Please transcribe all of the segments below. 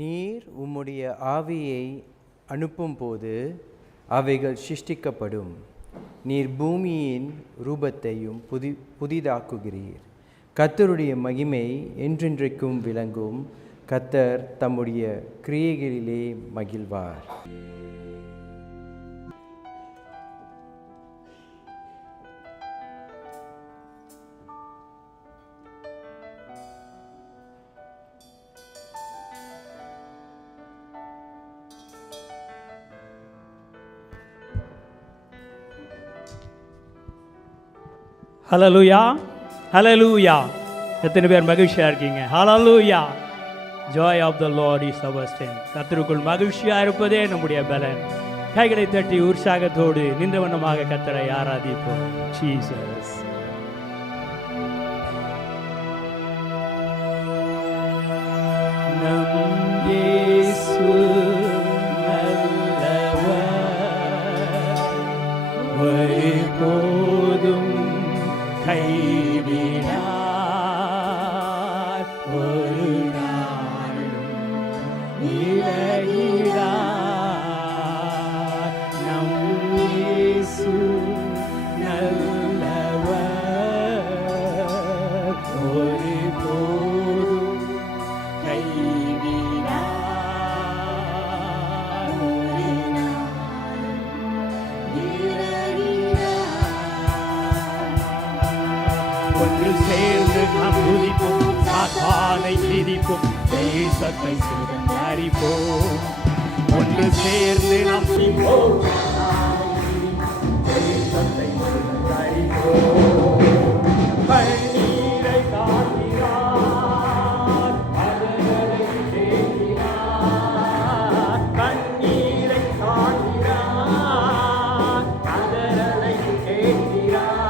நீர் உம்முடைய ஆவியை அனுப்பும்போது அவைகள் சிருஷ்டிக்கப்படும். நீர் பூமியின் ரூபத்தையும் புதிதாக்குகிறீர். கர்த்தருடைய மகிமை என்றென்றைக்கும் விளங்கும். கர்த்தர் தம்முடைய கிரியைகளிலே மகிழ்வார். ஹல்லேலூயா, ஹல்லேலூயா. எத்தனை பேர் மகிழ்ச்சியாக இருக்கீங்க? Hallelujah. Joy of the Lord is our strength. கர்த்தருக்குள் மகிழ்ச்சியாக இருப்பதே நம்முடைய பலன். கைகளை தட்டி உற்சாகத்தோடு நின்ற வண்ணமாக கர்த்தரை ஆராதிப்போம். ஜீசஸ். நம் இயேசு நல்லவர், ஒருபோதும் கைவிடார், ஒரு நாளும் விலகிடார். நம் இயேசு நல்லவர், ஒருபோதும் கைவிடார், ஒரு நாளும் விலகிடார். ஒன்று சேர்ந்து நாம் துதிப்போம், சாத்தானை மிதிப்போம், தேசத்தை சுதந்தரிப்போம். ஒன்று சேர்ந்து நாம் துதிப்போம், தேசத்தை சுதந்தரிப்போம். கண்ணீரை காண்கிறார், அதனை தேடினார். கண்ணீரை காண்கிறார், அதனை தேடினார்.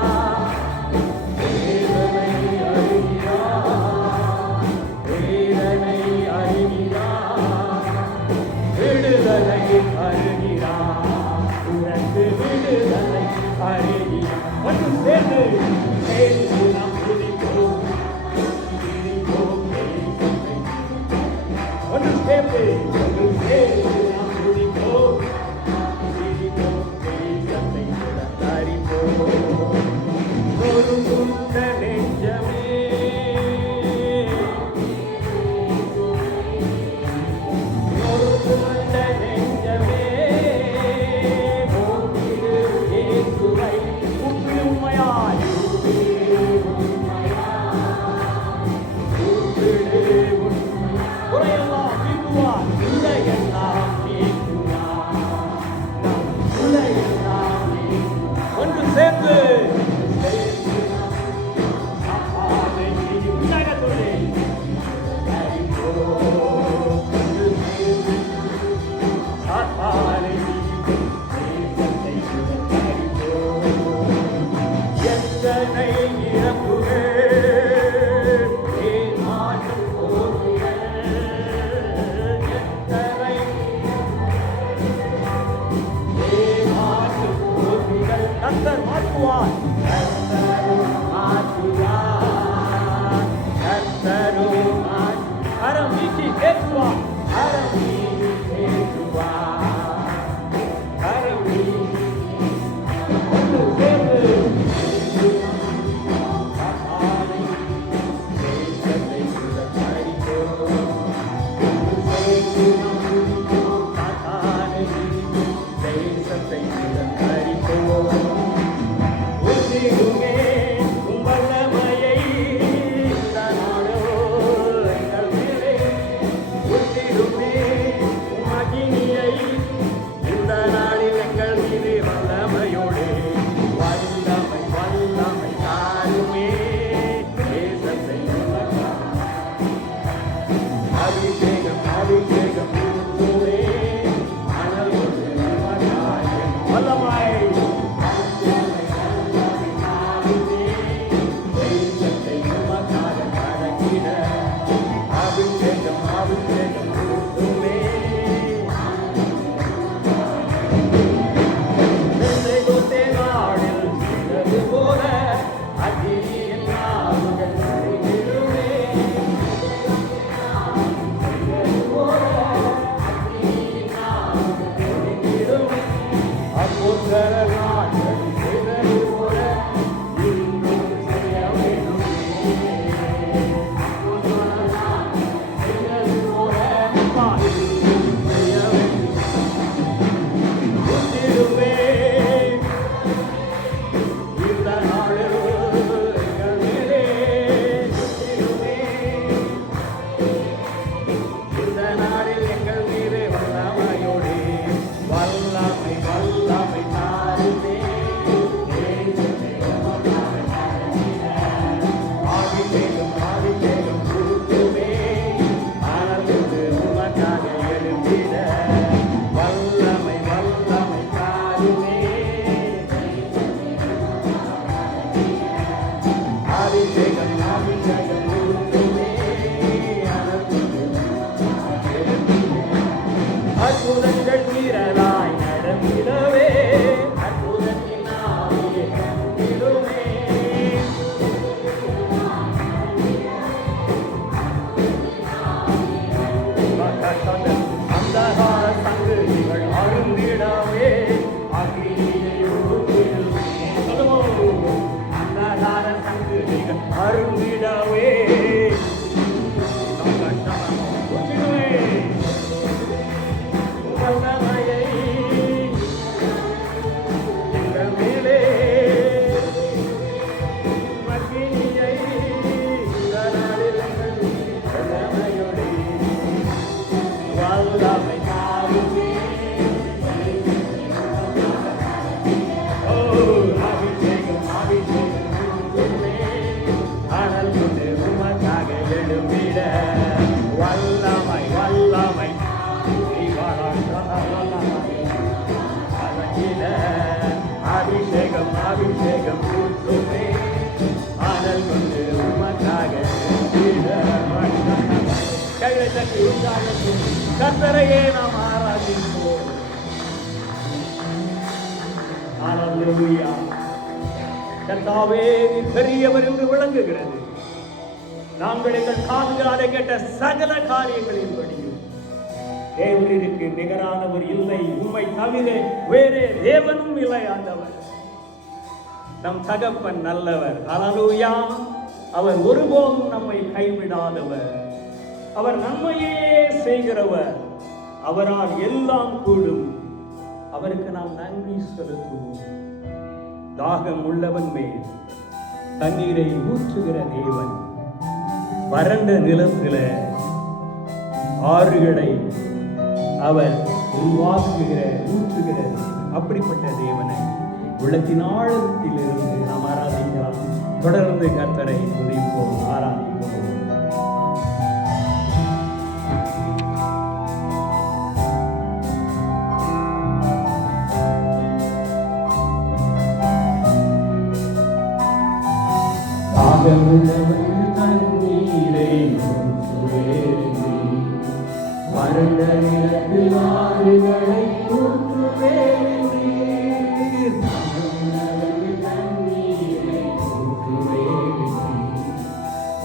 அபிஷேகம் அபிஷேகம் ஊற்றுமே. அற்புதங்கள் வீரராய் நடந்திடவே அற்புதத்தின் ஆவியை தந்திடுமே. அந்தகார சங்குகள் அருந்திடவே அகிலியை ஊற்றிடுமே. அந்தகார சங்குகள் அருந்திடவே வல்லமையை எங்கள் மேலே மகிமையை இந்த நாளில் வல்லமையோடு வல்லமை தாருமே. ஓ அபிஷேகம் அபிஷேகம் ஊற்றுமே. அனல் கொண்டு உமக்காக எழும்பிட வல்லமை வல்லமை அபிஷேகம் அபிஷேகம் ஊற்றுமே. அனல் கொண்டு உமக்காக கைகளை தட்டி உற்சாகத்தில் கர்த்தரையே நாம் ஆராதிப்போம். ஹல்லேலூயா. கர்த்தாவே நீர் பெரியவர் என்று விளங்குகிறது. நாங்கள் எங்கள் காதுகளாலே கேட்ட சகல காரியங்களின் படியும் தேவனுக்கு நிகரானவர் இல்லை, உம்மை தவிர வேறே தேவனும் இல்லை. ஆண்டவர் நம் தகப்பன் நல்லவர். ஹல்லேலூயா. அவர் ஒருபோதும் நம்மை கைவிடாதவர். அவர் நன்மையே செய்கிறவர். அவரால் எல்லாம் கூடும். அவருக்கு நாம் நன்றி செலுத்துவோம். தாகம் உள்ளவன் மேல் தண்ணீரை ஊற்றுகிற தேவன், வறண்ட நிலத்தில ஆறுகளை அவர் உருவாக்குகிற ஊற்றுகிற அப்படிப்பட்ட தேவனை உள்ளத்தின் ஆழத்திலிருந்து நாம் ஆராதிக்கலாம். தொடர்ந்து கர்த்தரை துதிப்போம், ஆராதிப்போம். தாகமுள்ளவன் தண்ணீரை ஊற்றுவேனே, வறண்ட நிலத்தில் ஆறுகளை ஊற்றுவேனே. தாகமுள்ளவன் தண்ணீரை ஊற்றுவேனே,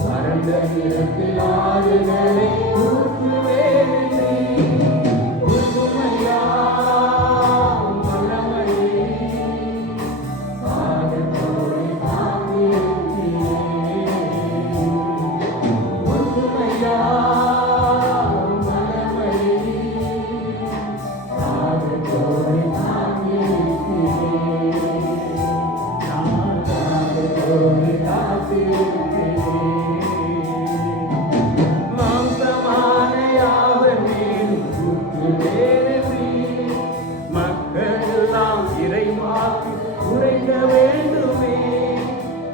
வறண்ட நிலத்தில் ஆறுகளை ஊற்றுவேனே. ஊற்றுமையா வல்லமையே, தாகத்தோடு தாங்கியிருக்கிறேன். ஊற்றுமையா மக்களெல்லாம் இறைவாக்கு உரைக்க வேண்டுமே.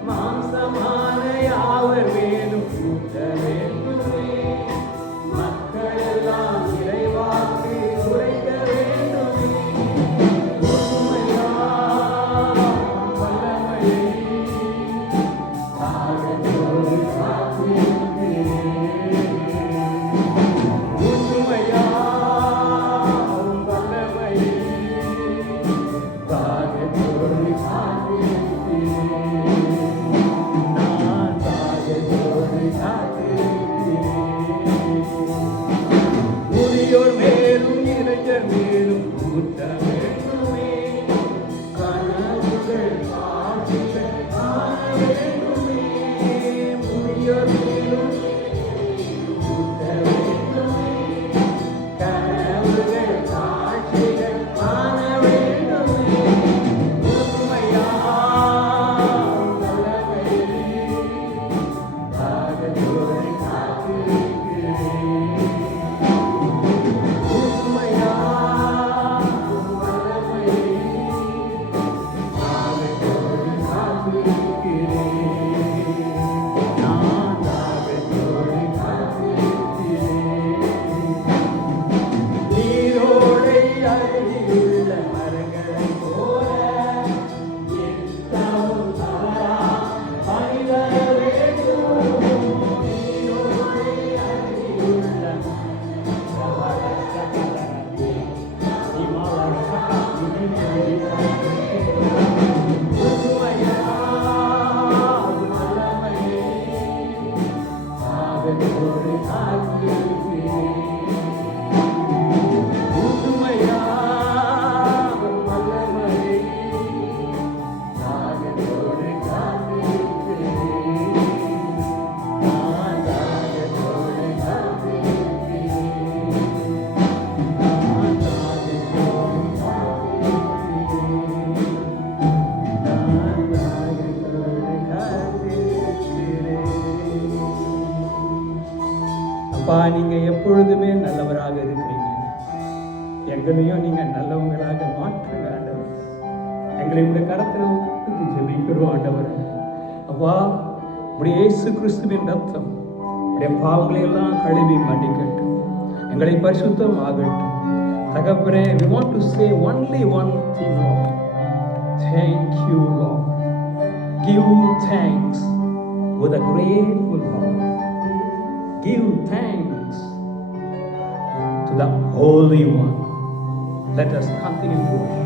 மாம்சமான யாவர் மேலும் கூட்ட வேண்டுமே. மக்களெல்லாம் இறைவாக்கு உரைக்க வேண்டுமே. அப்பா, நீங்கள் எப்பொழுதுமே நல்லவராக இருக்கிறீங்க. எங்களையும் நீங்கள் நல்லவங்களாக மாற்றுங்க ஆண்டவர். எங்களை உடைய கரத்தில் ஒப்புக்கொடுத்து ஜெபிக்கிறோம் ஆண்டவர். அப்பா, உடைய இயேசு கிறிஸ்துவின் ரத்தம் உடைய பாவங்களை எல்லாம் கழுவி மன்னிக்கட்டும், எங்களை பரிசுத்தம் ஆகட்டும். தகப்பனே, we want to say only one thing, Lord. Thank you, Lord. Give thanks with a grateful heart. Give thanks to the Holy One. Let us continue to worship.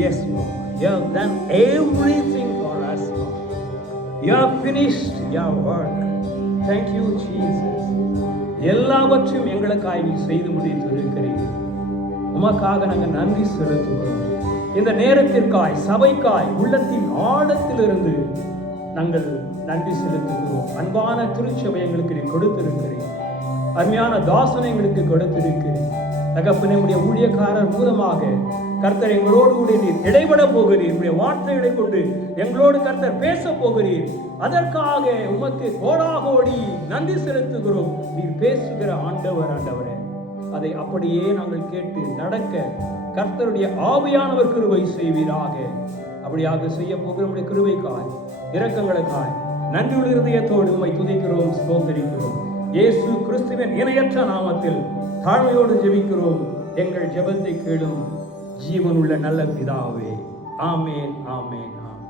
Yes, Lord. You have done everything for us, Lord. You have finished your work. Thank you, Jesus. எல்லாவற்றையும் எங்களுக்காய் நீ செய்து முடித்திருக்கிறீர்கள். உமக்காக நாங்கள் நன்றி செலுத்துகிறோம். இந்த நேரத்திற்காய், சபைக்காய் உள்ளத்தின் ஆழத்திலிருந்து நாங்கள் நன்றி செலுத்துகிறோம். அன்பான திருச்சபை எங்களுக்கு நீ கொடுத்திருக்கிறீர். அருமையான தாசனை எங்களுக்கு கொடுத்திருக்கிறீர். தகப்பனே, உம்முடைய ஊழியக்காரர் மூலமாக கர்த்தர் எங்களோடு கூட நீர் இடைபட போகிறீர். உடைய வார்த்தைகளை கொண்டு எங்களோடு கர்த்தர் பேச போகிறீர். அதற்காக உமக்கு கோடாகோடி நன்றி செலுத்துகிறோம். நீர் பேசுகிற ஆண்டவரே, அதை அப்படியே நாங்கள் கேட்டு நடக்க கர்த்தருடைய ஆவியானவர் கிருபை செய்வீராக. அப்படியாக செய்ய போகிற நம்முடைய கிருபைக்காய், இரக்கங்களுக்காய் நன்றியுள்ள இருதயத்தோடு உம்மை துதிக்கிறோம், ஸ்தோத்தரிக்கிறோம். இயேசு கிறிஸ்துவின் இணையற்ற நாமத்தில் தாழ்மையோடு ஜெபிக்கிறோம். எங்கள் ஜெபத்தை கேளும் ஜீவனுள்ள நல்ல பிதாவே. ஆமேன், ஆமேன், ஆமேன்.